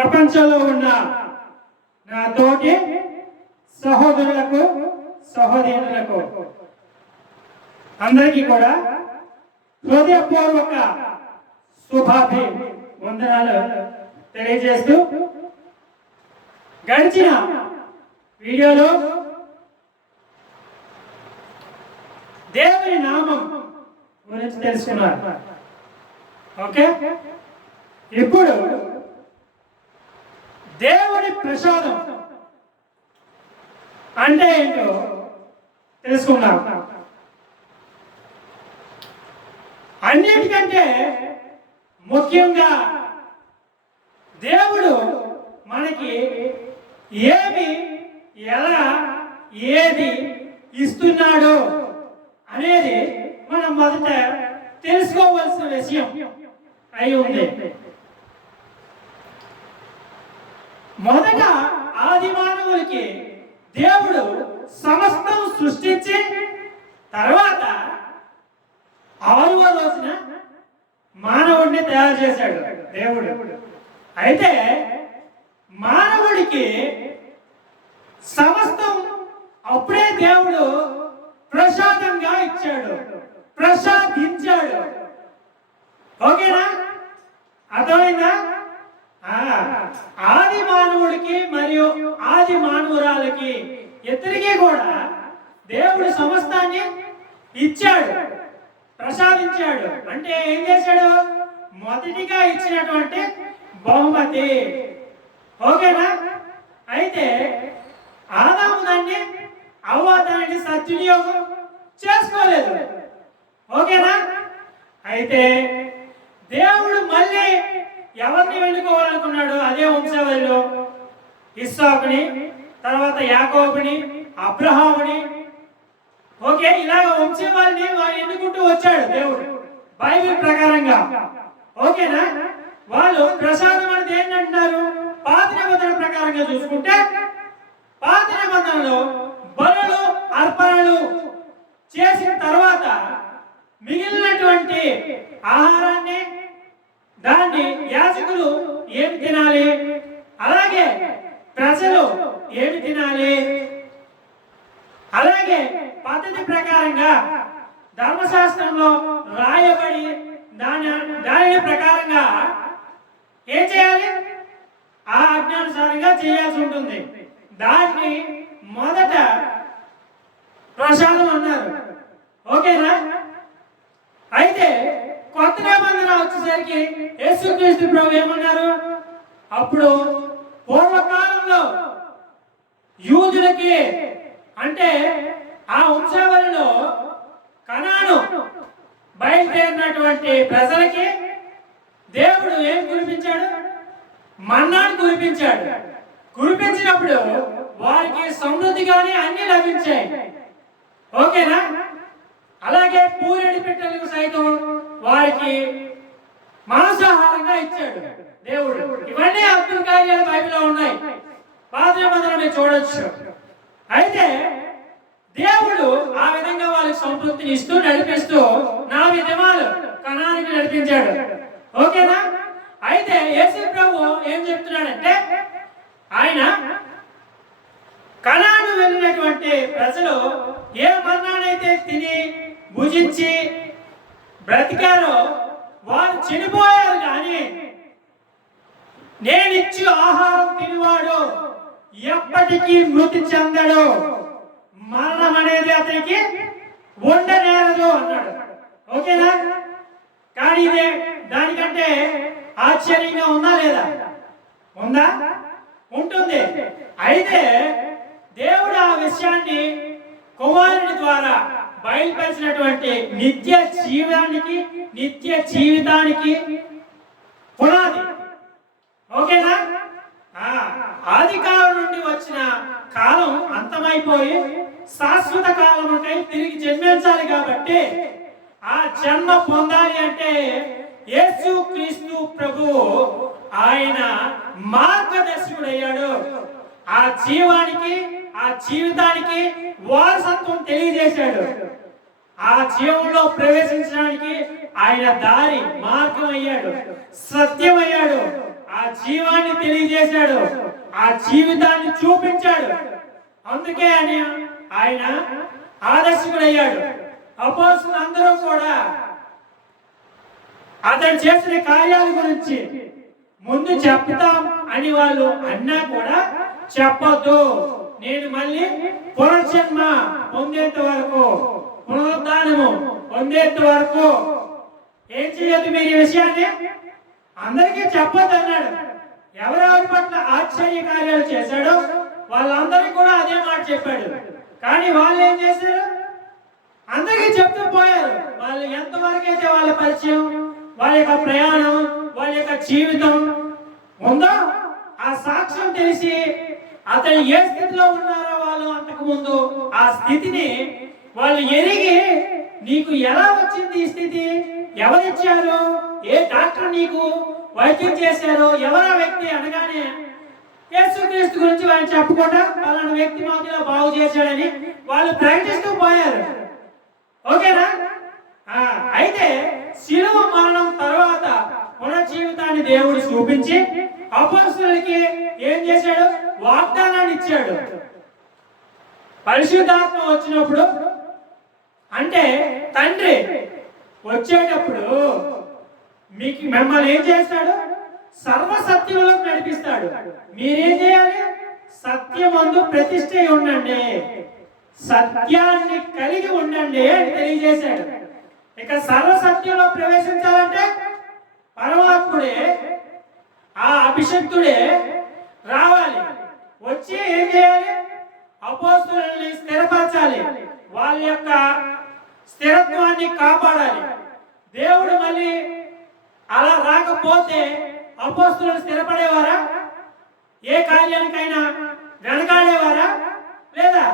ప్రపంచంలో ఉన్న నా తోటి సహోదరులకు సహోదరులకు అందరికీ కూడా హృదయపూర్వక శుభాభి వందనాలు తెలియజేస్తూ గడిచిన వీడియోలో దేవుని నామం గురించి తెలుసుకున్నారు. ఓకే, ఇప్పుడు దేవుని ప్రసాదం అంటే ఏంటో తెలుసుకున్నాం. అన్నిటికంటే ముఖ్యంగా దేవుడు మనకి ఏమి ఎలా ఏది ఇస్తున్నాడో అనేది మనం మొదట తెలుసుకోవాల్సిన విషయం అయి ఉంది. మొదట ఆది మానవులకి దేవుడు సమస్తం సృష్టించి తర్వాత 6వ రోజున మానవుడిని తయారు చేశాడు దేవుడు. అయితే మానవుడికి సమస్తం అప్పుడే దేవుడు ప్రసాదంగా ఇచ్చాడు, ప్రసాదించాడు. ఓకేనా, అర్థమైందా? ఆది మానవుడికి మరియు ఆది మానవురాలకి ఇద్దరికీ కూడా దేవుడు సమస్తాన్ని ఇచ్చాడు, ప్రసాదించాడు. అంటే ఏం చేశాడు? మొదటిగా ఇచ్చినటువంటి బహుమతి. ఓకేనా? అయితే ఆదాము దాన్ని, అవ్వ దాన్ని సద్వినియోగం చేసుకోలేదు. ఓకేనా? అయితే దేవుడు మళ్ళీ ఎవరిని వెనుకోవాలనుకున్నాడు? అదే వంశావళిలో ఇస్సాకుని, తర్వాత యాకోబుని, అబ్రహాముని. ఓకే, ఇలాగ వంశవాళ్ళని ఎన్నుకుంటూ వచ్చాడు దేవుడు బైబిల్ ప్రకారంగా. ఓకేనా? వాళ్ళు ప్రసాదం అంటే ఏంటంటున్నారు? పాత నిబంధన ప్రకారంగా చూసుకుంటే పాత నిబంధనలో బలులు అర్పణలు చేసిన తర్వాత మిగిలినటువంటి ఆహారాన్ని దాన్ని యాజకులు ఏమి తినాలి, అలాగే ప్రజలు ఏమి తినాలి, అలాగే పద్ధతి ప్రకారంగా ధర్మశాస్త్రంలో రాయబడి దాని ప్రకారంగా ఏం చేయాలి? ఆ ఆజ్ఞానుసారంగా చేయాల్సి ఉంటుంది. దాన్ని మొదట ప్రసాదం అన్నారు. ఓకేనా? అయితే కొత్త నిబంధన వచ్చేసరికి యేసుక్రీస్తు ప్రభు ఏమన్నారు? అప్పుడు పూర్వకాలంలో యూదులకి, అంటే ఆ వంశావళిలో కనాను బయలుదేరినటువంటి ప్రజలకి దేవుడు ఏం కురిపించాడు? మన్నాను కురిపించాడు. కురిపించినప్పుడు వారికి సమృద్ధిగానే అన్ని లభించాయి. ఓకేనా? అలాగే పూరేడి పెట్టెలకు సైతం వారికి మాంసాహారంగా ఇచ్చాడు దేవుడు. ఇవన్నీ అద్భుత కార్యాలు బైబిల్లో ఉన్నాయి, పాత నిబంధనలో చూడొచ్చు. అయితే దేవుడు ఆ విధంగా వాళ్ళకి సంతృప్తిని ఇస్తూ నడిపిస్తూ 4 దినాలు కనానికి నడిపించాడు. ఓకేనా? అయితే యేసు ప్రభు ఏం చెప్తున్నాడంటే, ఆయన కనాను వెళ్ళినటువంటి ప్రజలు ఏ మన్నానైతే తిని భుజించి బ్రతికారో వారు చనిపోయారు, కానీ నేనిచ్చి ఆహారం తినివాడు ఎప్పటికీ మృతి చెందడు, మరణం అనేది అతనికి ఉండనేరదు అన్నాడు. ఓకేనా? కానీ ఇదే దానికంటే ఆశ్చర్యంగా ఉందా లేదా? ఉందా? ఉంటుంది. అయితే దేవుడు ఆ విషయాన్ని కుమారుని ద్వారా బయలుపరిచినటువంటి నిత్య జీవితానికి పునాది. ఓకేనా? ఆది కాలం నుండి వచ్చిన కాలం అంతమైపోయి శాశ్వత కాలం అంటే తిరిగి జన్మించాలి. కాబట్టి ఆ జన్మ పొందాలి అంటే యేసు క్రీస్తు ప్రభువు ఆయన మార్గదర్శకుడయ్యాడు. ఆ జీవానికి, ఆ జీవితానికి వారసత్వం తెలియజేశాడు. ఆ జీవంలో ప్రవేశించడానికి ఆయన దారి, మార్గం అయ్యాడు, సత్యం అయ్యాడు. ఆ జీవాన్ని తెలియజేశాడు, ఆ జీవితాన్ని చూపించాడు. అందుకే ఆయన ఆదర్శకుడయ్యాడు. అపోస్తలులందరూ కూడా అతను చేసిన కార్యాల గురించి ముందు చెప్తాం అని వాళ్ళు అన్నా కూడా చెప్పొద్దు, నేను మళ్ళీ పునర్జన్మ పొందేంత వరకు, పునరుద్ధానము పొందేంత వరకు ఏం చేయొద్దు, మీరు ఈ విషయాన్ని అందరికీ చెప్పొద్దు అన్నాడు. ఎవరెవరి పట్ల ఆశ్చర్య కార్యాలు చేశాడో వాళ్ళందరికీ కూడా అదే మాట చెప్పాడు. కానీ వాళ్ళు ఏం చేశారు? అందరికీ చెప్తూ పోయారు. వాళ్ళు ఎంతవరకు అయితే వాళ్ళ పరిచయం, వాళ్ళ యొక్క ప్రయాణం, వాళ్ళ యొక్క జీవితం ఉందో ఆ సాక్ష్యం తెలిసి అతను ఏ స్థితిలో ఉన్నారో వాళ్ళు అంతకు ముందు ఆ స్థితిని వాళ్ళు ఎరిగి, నీకు ఎలా వచ్చింది ఈ స్థితి, ఎవరిచ్చారు, ఏ డాక్టర్ నీకు వైద్యం చేశారు, ఎవరా వ్యక్తి అనగానే యేసుక్రీస్తు గురించి వాళ్ళు చెప్పుకుంటా వాళ్ళని వ్యక్తి మాత్రం బాగు చేశాడని వాళ్ళు ప్రకటిస్తూ పోయారు. ఓకేనా? అయితే శిలువ మరణం తర్వాత పునర్జీవితాన్ని దేవుడు చూపించి అపోస్తలులకి ఏం చేశాడు? వాగ్దానాన్ని ఇచ్చాడు. పరిశుద్ధాత్మ వచ్చినప్పుడు అంటే తండ్రి వచ్చేటప్పుడు మిమ్మల్ని ఏం చేస్తాడు? సర్వసత్యంలోకి నడిపిస్తాడు. మీరేం చేయాలి? సత్యమందు ప్రతిష్ఠ ఉండండి, సత్యాన్ని కలిగి ఉండండి అని తెలియజేశాడు. ఇక సర్వసత్యంలో ప్రవేశించాలంటే పరమాత్ముడే, ఆ అభిషక్తుడే రావాలి. వచ్చి ఏం చేయాలి? అపోస్తలుల్ని స్థిరపరచాలి, వాళ్ళ యొక్క స్థిరత్వాన్ని కాపాడాలి. దేవుడు మళ్ళీ అలా రాకపోతే అపోస్తలులు స్థిరపడేవారా? ఏ కార్యానికైనా వెనకాడేవారా? లేదా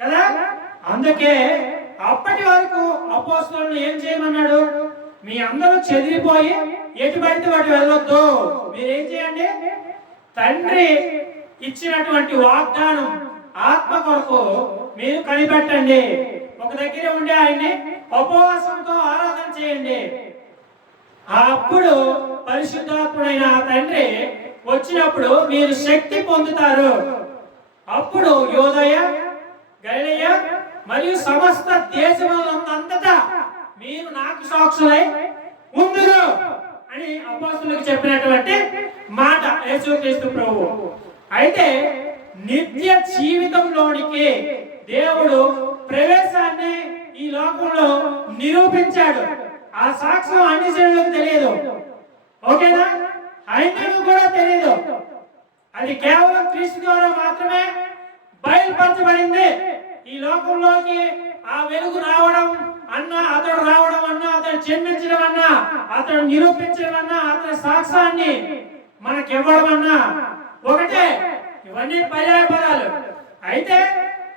కదా. అందుకే అప్పటి వరకు అపోస్తలులను ఏం చేయమన్నాడు? మీ అందరూ చెదిరిపోయి ఎటు పడితే వాటి వెళ్ళొద్దు, మీరేం చేయండి? తండ్రి ఇచ్చినటువంటి వాగ్దానం ఆత్మ కొరకు మీరు కనిపెట్టండి, ఒక దగ్గర ఉండి ఆయన్ని ఉపవాసంతో ఆరాధన చేయండి. అప్పుడు పరిశుద్ధాత్ముడైన తండ్రి వచ్చినప్పుడు మీరు శక్తి పొందుతారు. అప్పుడు యోదయ, గలిలయ మరియు సమస్త దేశములంతటా మీరు నాకు సాక్షులై ఉందురు అని అపోస్తలులకు చెప్పినటువంటి మాట యేసుక్రీస్తు ప్రభువు. అయితే నిత్య జీవితంలోనికి దేవుడు ప్రవేశాన్ని ఈ లోకంలో నిరూపించాడు. ఆ సాక్ష్యం అన్ని జనులకు తెలియదు. ఓకేనా? ఆయనకు కూడా తెలియదు. అది కేవలం క్రీస్తు ద్వారా మాత్రమే బయలుపరచబడింది. ఈ లోకంలోకి ఆ వెలుగు రావడం అన్నా, అతడు రావడం అన్నా, అతడు జన్మించడం అన్నా, అతడు నిరూపించడం అన్నా, అతని సాక్ష్యాన్ని మనకివ్వడం అన్నా ఒకటే. ఇవన్నీ పర్యాయ పదాలు. అయితే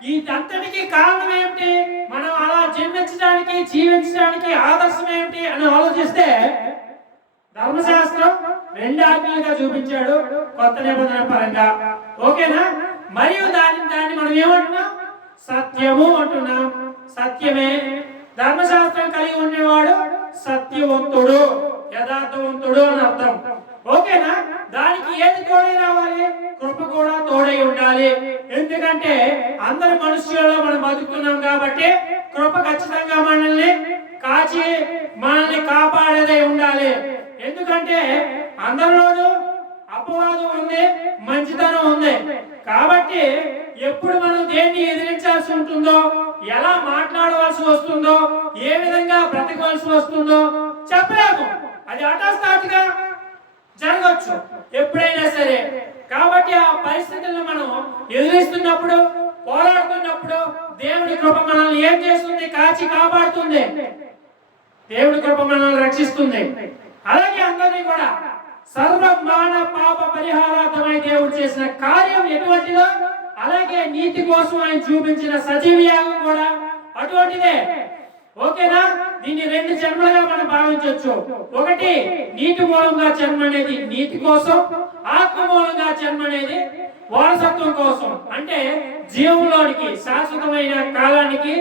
ఈ అంతటికి కారణం ఏమిటి? మనం అలా జన్మించడానికి, జీవించడానికి ఆదర్శం ఏమిటి అని ఆలోచిస్తే ధర్మశాస్త్రం 2 ఆజ్ఞలుగా చూపించాడు కొత్త నిబంధన పరంగా. ఓకేనా? మరియు దాన్ని మనం ఏమంటున్నాం? సత్యము అంటున్నాం. సత్యమే. ధర్మశాస్త్రం కలిగి ఉండేవాడు సత్యవంతుడు, యథార్థవంతుడు అని అర్థం. ఓకేనా? దానికి ఏది తోడై రావాలి? కృప కూడా తోడై ఉండాలి. ఎందుకంటే అందరి మనుషులలో మనం బతుకుతున్నాం కాబట్టి కృప ఖచ్చితంగా మనల్ని కాచి మనల్ని కాపాడేదై ఉండాలి. ఎందుకంటే అందరిలోనూ అపవాదం ఉంది, మంచితనం ఉంది. కాబట్టి ఎప్పుడు మనం దేన్ని ఎదిరించాల్సి ఉంటుందో, ఎలా మాట్లాడవలసి వస్తుందో, ఏ విధంగా బ్రతకవలసి వస్తుందో చెప్పలేము. అది హఠాత్తుగా జరగచ్చు ఎప్పుడైనా సరే. కాబట్టి ఆ పరిస్థితులను మనం ఎదురిస్తున్నప్పుడు, పోరాడుతున్నప్పుడు దేవుడి కృప మనల్ని ఏం చేస్తుంది? కాచి కాపాడుతుంది. దేవుడి కృప మనల్ని రక్షిస్తుంది. అలాగే అందరినీ కూడా సర్వమాన పాప పరిహారార్థమై దేవుడు చేసిన కార్యం ఎటువంటిదో, అలాగే నీతి కోసం ఆయన చూపించిన సజీవ యాగం కూడా అటువంటిదే. ఓకేనా? దీన్ని 2 జన్మలుగా మనం భావించవచ్చు. ఒకటి, నీతి మూలంగా జన్మ అనేది నీతి కోసం, ఆత్మ మూలంగా జన్మ అనేది వారసత్వం కోసం. అంటే జీవంలోనికి, శాశ్వతమైన కాలానికి,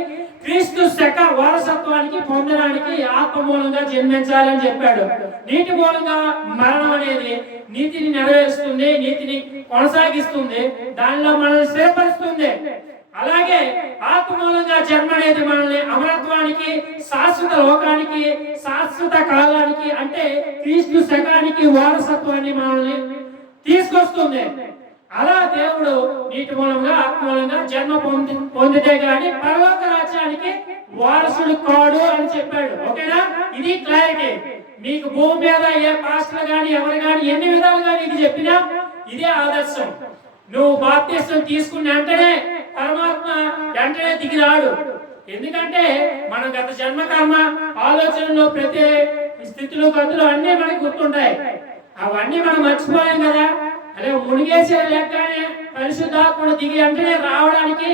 క్రీస్తు శక వారసత్వానికి పొందడానికి ఆత్మ మూలంగా జన్మించాలని చెప్పాడు. నీటి మూలంగా మరణం అనేది నీతిని నెరవేరుస్తుంది, నీతిని కొనసాగిస్తుంది, దానిలో మనల్ని స్థిరపరుస్తుంది. అలాగే ఆత్మ మూలంగా జన్మ అనేది మనల్ని అమరత్వానికి, శాశ్వత లోకానికి, శాశ్వత కాలానికి అంటే క్రీస్తు శకానికి వారసత్వాన్ని మనల్ని తీసుకొస్తుంది. అలా దేవుడు నీటి మూలంగా ఆత్మ మూలంగా జన్మ పొందితే గాని పరలోక రాజ్యానికి వారసుడు కాడు అని చెప్పాడు. ఓకేనా? ఇది క్లారిటీ. మీకు భూమి మీద ఏ పాస్టర్ గాని ఎవరు గాని ఎన్ని విధాలుగా నీకు చెప్పినా ఇదే ఆదర్శం. నువ్వు బాప్తిస్తం తీసుకున్న వెంటనే పరమాత్మ వెంటనే దిగి రాడు. ఎందుకంటే మన గత జన్మ కర్మ ఆలోచనలో ప్రతి స్థితిలో గతులు అన్నీ మనకు గుర్తుంటాయి. అవన్నీ మనం మర్చిపోయాం కదా. అదే మునిగేసే లెక్కనే పరిశుద్ధాత్ముడు దిగి వెంటనే రావడానికి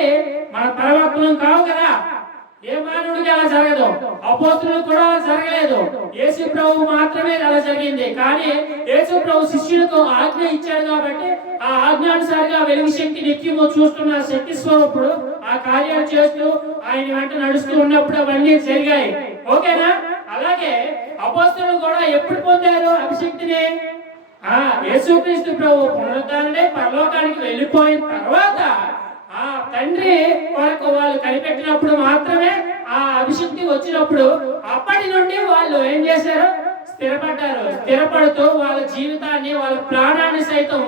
మన పరమాత్మం కావు కదా. ఏ మానవుడికి అలా జరగదు, అపోస్తులకు కూడా జరగలేదు. యేసు ప్రభు మాత్రమే అలా జరిగింది. కానీ యేసు ప్రభు శిష్యులకు ఆజ్ఞ ఇచ్చాడు కాబట్టి ఆ ఆజ్ఞానుసారిగా వెలుగు శక్తి నిత్యము చూస్తున్న శక్తి స్వరూపుడు ఆ కార్యాలు చేస్తూ ఆయన వెంట నడుస్తూ ఉన్నప్పుడు అవన్నీ జరిగాయి. ఓకేనా? అలాగే అపోస్తులు కూడా ఎప్పుడు పొందారు అభిషక్తిని? యేసుక్రీస్తు ప్రభు పునరుద్ధరణే పరలోకానికి వెళ్ళిపోయిన తర్వాత ఆ తండ్రి కొరకు వాళ్ళు కనిపెట్టినప్పుడు మాత్రమే ఆ అభిషక్తి వచ్చినప్పుడు అప్పటి నుండి వాళ్ళు ఏం చేశారు? స్థిరపడ్డారు. స్థిరపడుతూ వాళ్ళ జీవితాన్ని, వాళ్ళ ప్రాణాన్ని సైతం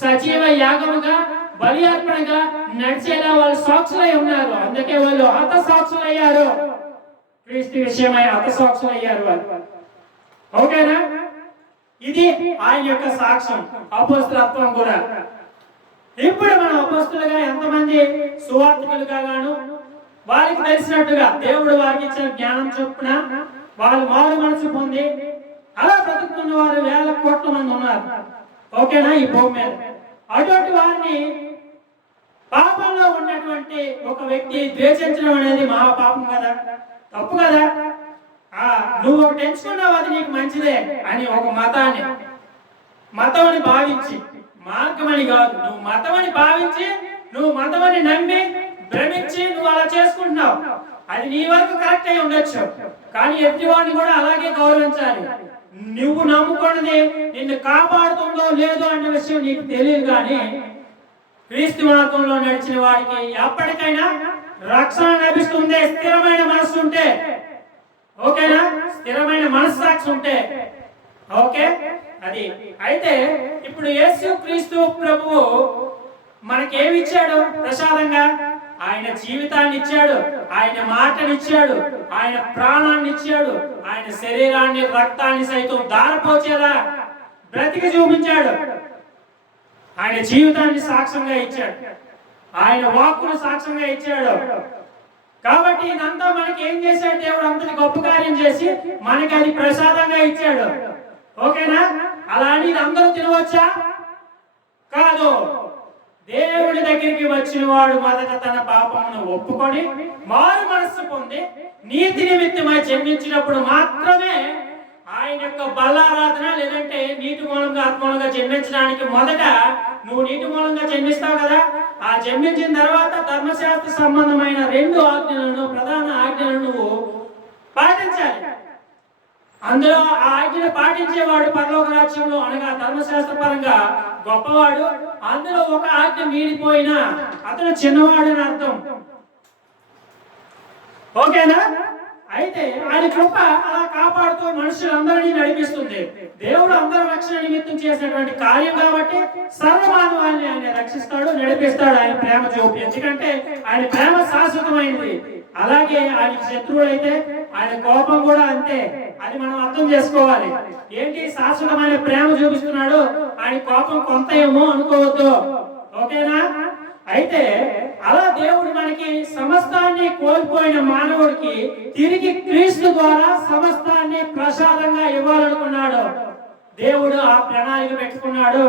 సజీవ యాగముగా, బలి అర్పణగా నడిచేలా వాళ్ళు సాక్షులై ఉన్నారు. అందుకే వాళ్ళు హతసాక్షులయ్యారు. క్రీస్తు విషయమై హతసాక్షులయ్యారు వాళ్ళు. ఓకేనా? ఇది ఆయన యొక్క సాక్ష్యం, అపోస్తలత్వం కూడా. ఇప్పుడు మన అపోస్తలుగా ఎంతమంది సువార్తికులుగా గాను వారికి తెలిసినట్టుగా దేవుడు వారికి ఇచ్చిన జ్ఞానం చొప్పున వాళ్ళు మారు మనసు పొంది అలా బ్రతుకుతున్న వారు వేల కోట్ల మంది ఉన్నారు. ఓకేనా? ఈ భూమి మీద అటువంటి వారిని పాపంలో ఉన్నటువంటి ఒక వ్యక్తి ద్వేషించడం అనేది మహాపాపం కదా, తప్పు కదా. నువ్వు ఒకటి ఎంచుకున్నావు, అది నీకు మంచిదే అని ఒక మతం అని భావించి, మార్గమని కాదు, నువ్వు మతం అని భావించి, నువ్వు మతం అని నమ్మి భ్రమించి నువ్వు అలా చేసుకుంటున్నావు. అది నీ వరకు కరెక్ట్ అయి ఉండొచ్చు, కానీ ఎదుటివాడిని కూడా అలాగే గౌరవించాలి. నువ్వు నమ్ముకున్నది నిన్ను కాపాడుతుందో లేదో అన్న విషయం నీకు తెలియదు. కానీ క్రీస్తు మార్గంలో నడిచిన వాడికి ఎప్పటికైనా రక్షణ లభిస్తుంది, స్థిరమైన మనస్సు ఉంటే. ఓకేనా? స్థిరమైన మనస్సాక్షి ఉంటే. ఓకే, అది అయితే ఇప్పుడు యేసు క్రీస్తు ప్రభువు మనకేమిచ్చాడు? ప్రసాదంగా ఆయన జీవితాన్ని ఇచ్చాడు, ఆయన మాటనిచ్చాడు, ఆయన ప్రాణాన్ని ఇచ్చాడు, ఆయన శరీరాన్ని, రక్తాన్ని సైతం దారపోచేలా బ్రతికి చూపించాడు. ఆయన జీవితాన్ని సాక్ష్యంగా ఇచ్చాడు, ఆయన వాక్కును సాక్ష్యంగా ఇచ్చాడు. కాబట్టి ఇదంతా మనకి ఏం చేశాడు? దేవుడు అంతటి గొప్ప కార్యం చేసి మనకి అది ప్రసాదంగా ఇచ్చాడు. ఓకేనా? అలాంటి ఇది అందరూ తినవచ్చా? కాదు. దేవుడి దగ్గరికి వచ్చిన వాడు మొదట తన పాపమును ఒప్పుకొని మారు మనస్సు పొంది నీతి నిమిత్తమై జన్మించినప్పుడు మాత్రమే ఆయన యొక్క బలారాధన, లేదంటే నీటి మూలంగా ఆత్మూలంగా జన్మించడానికి మొదట నువ్వు నీటి మూలంగా జన్మిస్తావు కదా. ఆ జన్మించిన తర్వాత ధర్మశాస్త్ర సంబంధమైన 2 ఆజ్ఞలను, ప్రధాన ఆజ్ఞలను నువ్వు పాటించాలి. అందులో ఆ ఆజ్ఞను పాటించేవాడు పరలోక రాజ్యంలో, అనగా ధర్మశాస్త్ర పరంగా గొప్పవాడు. అందులో ఒక ఆజ్ఞ మీరిపోయినా అతను చిన్నవాడు అని అర్థం. ఓకేనా? అయితే ఆయన కృప అలా కాపాడుతూ మనుషులందరినీ నడిపిస్తుంది. దేవుడు అందరి రక్షణ నిమిత్తం చేసినటువంటి కార్యం కాబట్టి సర్వమానవాన్ని ఆయన రక్షిస్తాడు, నడిపిస్తాడు ఆయన ప్రేమ చూపి. ఎందుకంటే ఆయన ప్రేమ శాశ్వతమైనది. అలాగే ఆయన శత్రువులైతే ఆయన కోపం కూడా అంతే. అది మనం అర్థం చేసుకోవాలి. ఏంటి శాశ్వతమైన ప్రేమ చూపిస్తున్నాడు, ఆయన కోపం కొంత ఏమో అనుకోవద్దు. ఓకేనా? అయితే అలా దేవుడు మనకి సమస్తాన్ని కోల్పోయిన మానవుడికి తిరిగి క్రీస్తు ద్వారా సమస్తాన్ని ప్రసాదంగా ఇవ్వాలనుకున్నాడు. దేవుడు ఆ ప్రణాళిక పెట్టుకున్నాడు.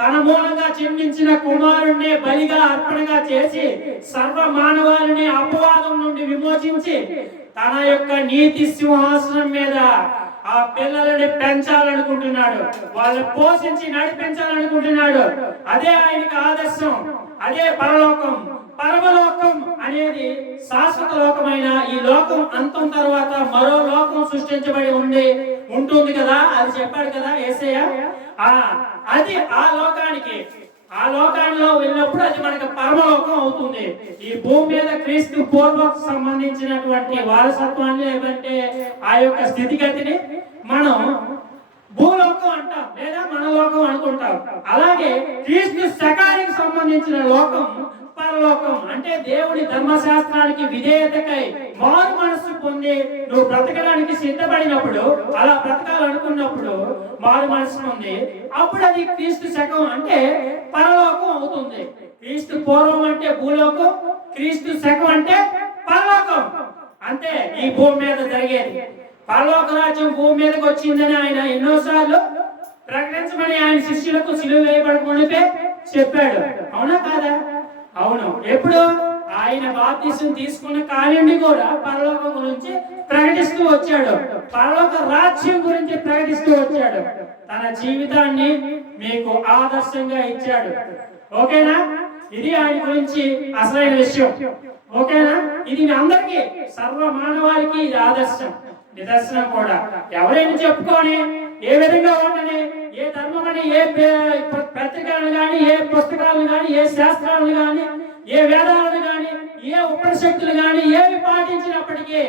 తన మూలంగా జన్మించిన కుమారుణ్ణి బలిగా అర్పణగా చేసి సర్వ మానవాళిని అపవాదం నుండి విమోచించి తన యొక్క నీతి సింహాసనం మీద ఆ పిల్లలని పెంచాలనుకుంటున్నాడు, వాళ్ళని పోషించి నడిపించాలనుకుంటున్నాడు. అదే ఆయనకి ఆదర్శం, అదే పరలోకం. పరమలోకం అనేది శాశ్వత లోకమైన ఈ లోకం అంతం తర్వాత మరో లోకం సృష్టించబడి ఉంది. ఉంటుంది కదా, అది చెప్పాడు కదా యేసయ్య. అది ఆ లోకానికి వెళ్ళినప్పుడు అది మనకు పరమలోకం అవుతుంది. ఈ భూమి మీద క్రీస్తు పూర్వకు సంబంధించినటువంటి వారసత్వాన్ని లేదంటే ఆ యొక్క స్థితిగతిని మనం భూలోకం అంటాం లేదా మనలోకం అనుకుంటాం. అలాగే క్రీస్తు శకానికి సంబంధించిన లోకం పరలోకం. అంటే దేవుడి ధర్మశాస్త్రానికి విధేయతకై మారు మనస్సు పొంది నువ్వు బ్రతకడానికి సిద్ధపడినప్పుడు, అలా బ్రతకాలనుకున్నప్పుడు మారు మనస్సు పొంది అప్పుడు అది క్రీస్తు శకం అంటే పరలోకం అవుతుంది. క్రీస్తు పూర్వం అంటే భూలోకం, క్రీస్తు శకం అంటే పరలోకం. అంతే ఈ భూమి మీద జరిగేది. పరలోక రాజ్యం భూమి మీదకి వచ్చిందని ఆయన ఎన్నోసార్లు ప్రకటించమని ఆయన శిష్యులకు సిలువ వేయబడకుండా చెప్పాడు. అవునా కాదా? అవును. ఎప్పుడు ఆయన బాప్తిసం తీసుకున్న కాలండి కూడా పరలోకం గురించి ప్రకటిస్తూ వచ్చాడు, పరలోక రాజ్యం గురించి ప్రకటిస్తూ వచ్చాడు. తన జీవితాన్ని మీకు ఆదర్శంగా ఇచ్చాడు. ఓకేనా? ఇది ఆయన గురించి అసలైన విషయం. ఓకేనా? ఇది అందరికీ సర్వ మానవాళికి ఇది ఆదర్శం, నిదర్శనం కూడా. ఎవరైనా చెప్పుకొని ఏ విధంగా ఉండని, ఏ ధర్మం అని, ఏ పత్రికలను కానీ, ఏ పుస్తకాలను కానీ, ఏ శాస్త్రాలను కానీ, ఏ వేదాలను కానీ, ఏ ఉపనిషత్తులు కానీ ఏవి పాటించినప్పటికీ,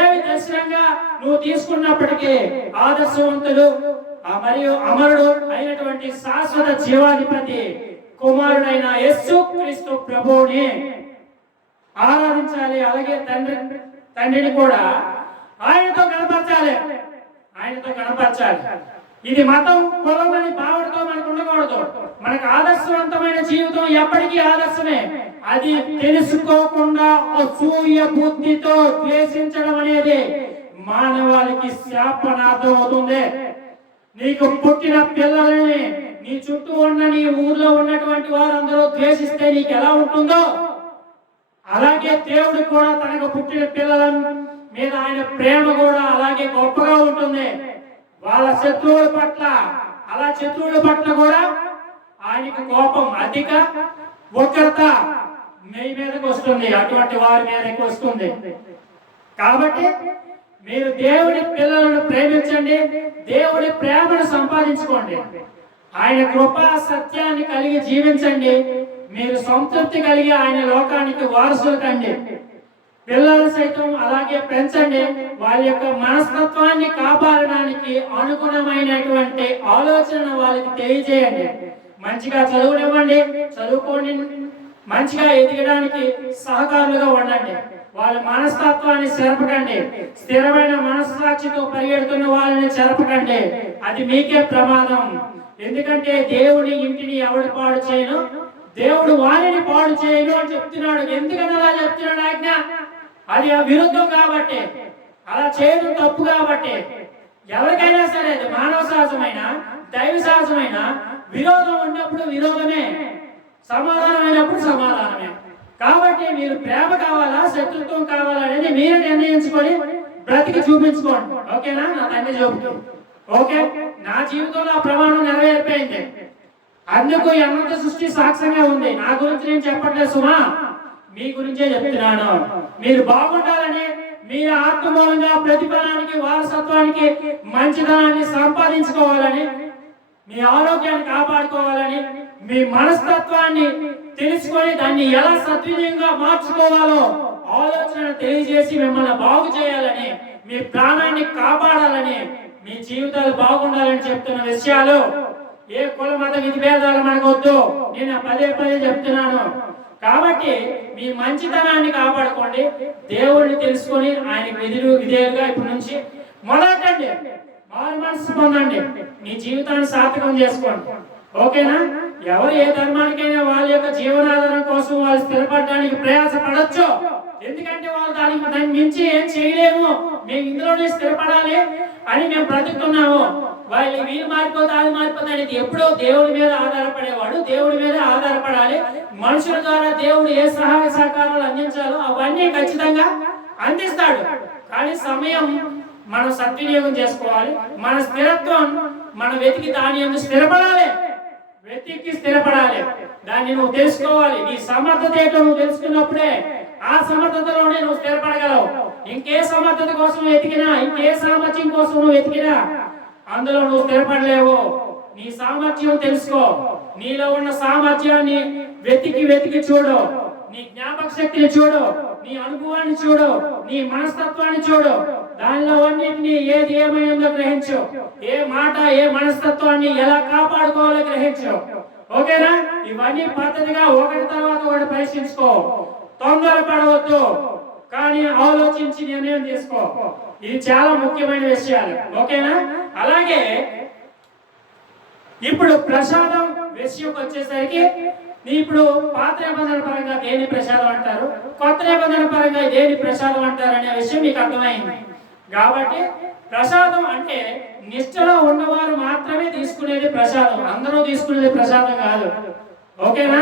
ఏవి దర్శనంగా నువ్వు తీసుకున్నప్పటికీ ఆదర్శవంతుడు మరియు అమరుడు అయినటువంటి శాశ్వత జీవాధిపతి కుమారుడైన యేసుక్రీస్తు ప్రభువుని ఆరాధించాలి. అలాగే తండ్రిని కూడా ఆయనతో కనపరచాలి. ఇది మతం, కులం అని భావనతో మనకు ఉండకూడదు. మనకు ఆదర్శవంతమైన జీవితం ఎప్పటికీ ఆదర్శమే. అది తెలుసుకోకుండా అసూయ బుద్ధితో ద్వేషించడం అనేది మానవాళికి శాపనార్థం అవుతుంది. నీకు పుట్టిన పిల్లల్ని నీ చుట్టూ ఉన్న నీ ఊర్లో ఉన్నటువంటి వారందరూ ద్వేషిస్తే నీకు ఎలా ఉంటుందో, అలాగే దేవుడు కూడా తనకు పుట్టిన పిల్లల మీద ఆయన ప్రేమ కూడా అలాగే గొప్పగా ఉంటుంది. వాళ్ళ శత్రువుల పట్ల కూడా ఆయనకు కోపం అధిక ఉగ్రత మీ మీదకి వస్తుంది, అటువంటి వారి మీదకి వస్తుంది. కాబట్టి మీరు దేవుడి పిల్లలను ప్రేమించండి, దేవుడి ప్రేమను సంపాదించుకోండి, ఆయన కృపా సత్యాన్ని కలిగి జీవించండి, మీరు సంతృప్తి కలిగి ఆయన లోకానికి వారసులు కండి. పిల్లలు సైతం అలాగే పెంచండి. వాళ్ళ యొక్క మనస్తత్వాన్ని కాపాడడానికి అనుగుణమైనటువంటి ఆలోచన వాళ్ళకి తెలియజేయండి. మంచిగా చదువునివ్వండి, చదువుకోండి, మంచిగా ఎదగడానికి సహకారులుగా ఉండండి. వాళ్ళ మనస్తత్వాన్ని చెరపకండి. స్థిరమైన మనస్సాక్షితో పరిగెడుతున్న వాళ్ళని చెరపకండి, అది మీకే ప్రమాదం. ఎందుకంటే దేవుని ఇంటిని ఎవడు పాడు చేయను, దేవుడు వారిని పాడు చేయను అని చెప్తున్నాడు. ఎందుకని అలా చెప్తున్నాడు? ఆజ్ఞ అది విరుద్ధం కాబట్టి, అలా చేయడం తప్పు కాబట్టి. ఎవరికైనా సరే అది మానవ సహజమైన దైవ సహజమైన విరోధం ఉన్నప్పుడు విరోధమే, సమాధానం అయినప్పుడు సమాధానమే. కాబట్టి మీరు ప్రేమ కావాలా శత్రుత్వం కావాలా అనేది మీరే నిర్ణయించుకొని బ్రతికి చూపించుకోండి. ఓకేనా? నా తండ్రి చెబుతూ ఓకే, నా జీవితంలో ఆ ప్రమాణం నెరవేరిపోయింది. అందుకు అనంత సృష్టి సాక్ష్యంగా ఉంది. నా గురించి నేను చెప్పట్లేదు సుమా, మీ గురించే చెప్తున్నాను. మీరు బాగుండాలని, మీ ఆత్మ మూలంగా ప్రతిఫలానికి, వారసత్వానికి, మంచితనాన్ని సంపాదించుకోవాలని, మీ ఆరోగ్యాన్ని కాపాడుకోవాలని, మీ మనస్తత్వాన్ని తెలుసుకొని దాన్ని ఎలా సద్వినియోగంగా మార్చుకోవాలో ఆలోచన తెలియజేసి మిమ్మల్ని బాగు చేయాలని, మీ ప్రాణాన్ని కాపాడాలని, మీ జీవితాలు బాగుండాలని చెప్తున్న విషయాలు. ఏ కుల మత విధిభేదాలు మనకు వద్దు, నేను పదే చెప్తున్నాను. కాబట్టి మీ మంచితనాన్ని కాపాడుకోండి, దేవుడిని తెలుసుకొని ఆయనకు విధేయులుగా ఇప్పటి నుంచి మొదలెట్టండి, మారు మనసు పొందండి, మీ జీవితాన్ని సార్థకం చేసుకోండి. ఓకేనా? ఎవరు ఏ ధర్మానికైనా వాళ్ళ యొక్క జీవనాధారం కోసం వాళ్ళు స్థిరపడడానికి ప్రయాస పడొచ్చు. ఎందుకంటే వాళ్ళు దాన్ని మించి ఏం చేయలేము, మేము ఇందులోనే స్థిరపడాలి అని మేము బ్రతుకుతున్నాము. వాళ్ళు వీళ్ళు మారిపోతే అది మారిపోతే అనేది ఎప్పుడో దేవుడి మీద ఆధారపడేవాడు దేవుడి మీద ఆధారపడాలి. మనుషుల ద్వారా దేవుడు ఏ సహాయ సహకారాలు అందించాలో అవన్నీ ఖచ్చితంగా అందిస్తాడు. కానీ సమయం మనం సద్వినియోగం చేసుకోవాలి. మన స్థిరత్వం మనం వెతికి దాని యందు స్థిరపడాలి, దాన్ని నువ్వు తెలుసుకోవాలి. నీ సమర్థత ఏంటో నువ్వు తెలుసుకున్నప్పుడే ఆ సమర్థతలోనే నువ్వు స్థిరపడగలవు. ఇంకే సమర్థత కోసం వెతికినా, ఇంకే సామర్థ్యం కోసం నువ్వు వెతికినా అందులో నువ్వు స్థిరపడలేవు. నీ సామర్థ్యం తెలుసుకో. నీలో ఉన్న సామర్థ్యాన్ని వెతికి చూడు. నీ జ్ఞాపక శక్తిని చూడు, నీ అనుభవాన్ని చూడు, నీ మనస్తత్వాన్ని చూడు. దానిలో అన్నింటినీ ఏది ఏమైందో గ్రహించు. ఏ మాట, ఏ మనస్తత్వాన్ని ఎలా కాపాడుకోవాలో గ్రహించు. ఓకేనా? ఇవన్నీ పద్ధతిగా ఒకటి తర్వాత ఒకటి పరీక్షించుకో. తొందరపడవద్దు, కానీ ఆలోచించి నిర్ణయం తీసుకో. ఇది చాలా ముఖ్యమైన విషయాలు. ఓకేనా? అలాగే ఇప్పుడు ప్రసాదం విషయంకి వచ్చేసరికి ఇప్పుడు పాత నిబంధన పరంగా దేని ప్రసాదం అంటారు, కొత్త నిబంధన పరంగా దేని ప్రసాదం అంటారు అనే విషయం మీకు అర్థమైంది. కాబట్టి ప్రసాదం అంటే నిష్ఠలో ఉన్నవారు మాత్రమే తీసుకునేది ప్రసాదం, అందరూ తీసుకునేది ప్రసాదం కాదు. ఓకేనా?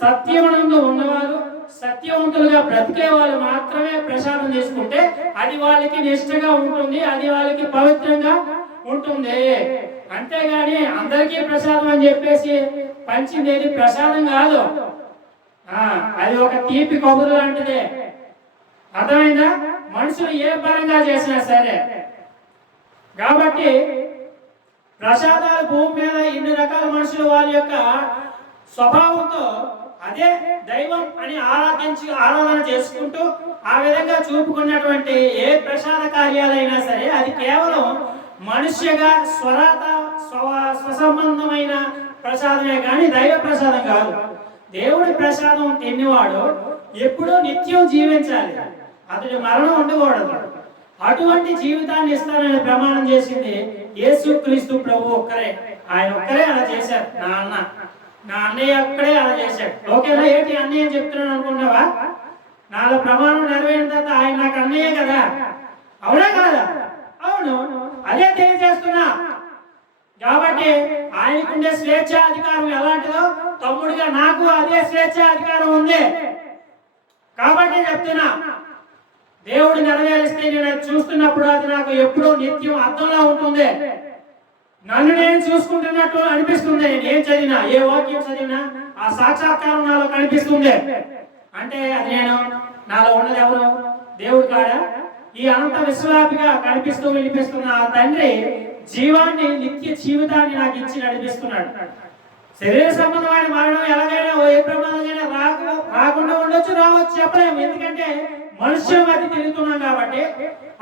సత్యమునందు ఉన్నవారు, సత్యవంతులుగా బ్రతికే వాళ్ళు మాత్రమే ప్రసాదం తీసుకుంటే అది వాళ్ళకి నిష్ఠగా ఉంటుంది, అది వాళ్ళకి పవిత్రంగా ఉంటుంది. అంతేగాని అందరికీ ప్రసాదం అని చెప్పేసి పంచింది ప్రసాదం కాదు. అది ఒక తీపి కబురు లాంటిదే. అర్థమైందా? మనుషులు ఏ పరంగా చేసినా సరే. కాబట్టి ప్రసాదాలు భూమి మీద ఇన్ని రకాల మనుషులు వాళ్ళ యొక్క స్వభావంతో అదే దైవం అని ఆరాధన చేసుకుంటూ ఆ విధంగా చూపుకున్నటువంటి ఏ ప్రసాద కార్యాలైనా సరే అది కేవలం మనుష్యగా స్వసంబంధమైన ప్రసాదమే కానీ దైవ ప్రసాదం కాదు. దేవుడి ప్రసాదం తిన్నవాడు ఎప్పుడూ నిత్యం జీవించాలి, అతడి మరణం ఉండకూడదు. అటువంటి జీవితాన్ని ఇస్తానని ప్రమాణం చేసింది యేసుక్రీస్తు ప్రభు ఒక్కరే. ఆయన ఒక్కరే అలా చేశారు. నా అన్నయ్య ఒక్కడే అలా చేశాడు. ఓకేనా? ఏంటి అన్నయ్య చెప్తున్నాను అనుకున్నావా? నాలో ప్రమాణం నెరవేరిన తర్వాత ఆయన నాకు అన్నయ్యే కదా, అవునా కాదా? అవును, అదే తెలియజేస్తున్నా. కాబట్టి ఆయనకుండే స్వేచ్ఛ అధికారం ఎలాంటిదో తమ్ముడిగా నాకు అదే స్వేచ్ఛ అధికారం ఉంది. కాబట్టి చెప్తున్నా, దేవుడు నెరవేరిస్తే నేను చూస్తున్నప్పుడు అది నాకు ఎప్పుడూ నిత్యం అర్థంలో ఉంటుంది. నన్ను నేను చూసుకుంటున్నట్టు అనిపిస్తుంది. నేను చదివినా, ఏ వాక్యం చదివినా ఆ సాక్షాత్కారం నాలో కనిపిస్తుంది. అంటే అది నేను, నాలో ఉన్నది ఎవరు? దేవుడు కాడా? ఈ అనంత విశ్వవ్యాపిగా కనిపిస్తూ వినిపిస్తున్న ఆ తండ్రి జీవాన్ని, నిత్య జీవితాన్ని నాకు ఇచ్చి నడిపిస్తున్నాడు. శరీర సంబంధమైన మరణం ఎలాగైనా ఏ ప్రమాదమైనా రాకుండా ఉండొచ్చు, రావచ్చు, చెప్పలేము. ఎందుకంటే మనుష్యుల మధ్య తిరుగుతున్నాం కాబట్టి.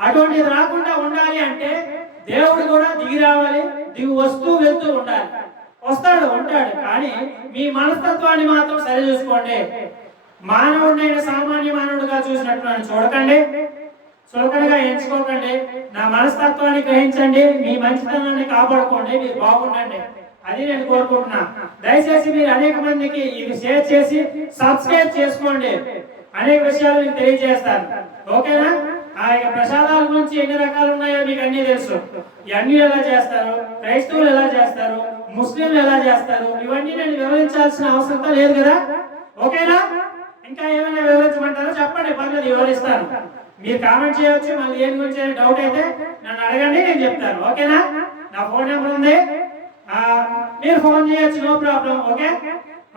అటువంటిది రాకుండా ఉండాలి అంటే దేవుడు కూడా దిగి రావాలి, దిగి వస్తూ వెళ్తూ ఉండాలి. వస్తాడు, ఉంటాడు. కానీ మీ మనస్తత్వాన్ని మాత్రం సరి చూసుకోండి. మానవుడినైన సామాన్య మానవుడిగా చూసినట్టు నన్ను చూడకండి, చులకనగా ఎంచుకోకండి. నా మనస్తత్వాన్ని గ్రహించండి, మీ మంచితనాన్ని కాపాడుకోండి, మీరు బాగుండండి. అది నేను కోరుకుంటున్నా. దయచేసి మీరు అనేక మందికి ఇది షేర్ చేసి సబ్స్క్రైబ్ చేసుకోండి. అనేక విషయాలు మీకు తెలియజేస్తాను. ఓకేనా? ఆ యొక్క ప్రసాదాల గురించి ఎన్ని రకాలు ఉన్నాయో మీకు అన్ని తెలుసు. ఇవన్నీ ఎలా చేస్తారు, క్రైస్తవులు ఎలా చేస్తారు, ముస్లింలు ఎలా చేస్తారు, ఇవన్నీ నేను వివరించాల్సిన అవసరం లేదు కదా. ఓకేనా? ఇంకా ఏమైనా వివరించమంటారో చెప్పండి, పర్లేదు, వివరిస్తాను. మీరు కామెంట్ చేయవచ్చు. మళ్ళీ ఏం గురించి డౌట్ అయితే నన్ను అడగండి, నేను చెప్తాను. ఓకేనా? నా ఫోన్ నెంబర్ ఉంది, మీరు ఫోన్ చేయొచ్చు, నో ప్రాబ్లం. ఓకే?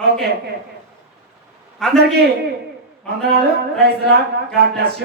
ఓకే, అందరికీ వందనాలు. Praise the Lord. God bless you.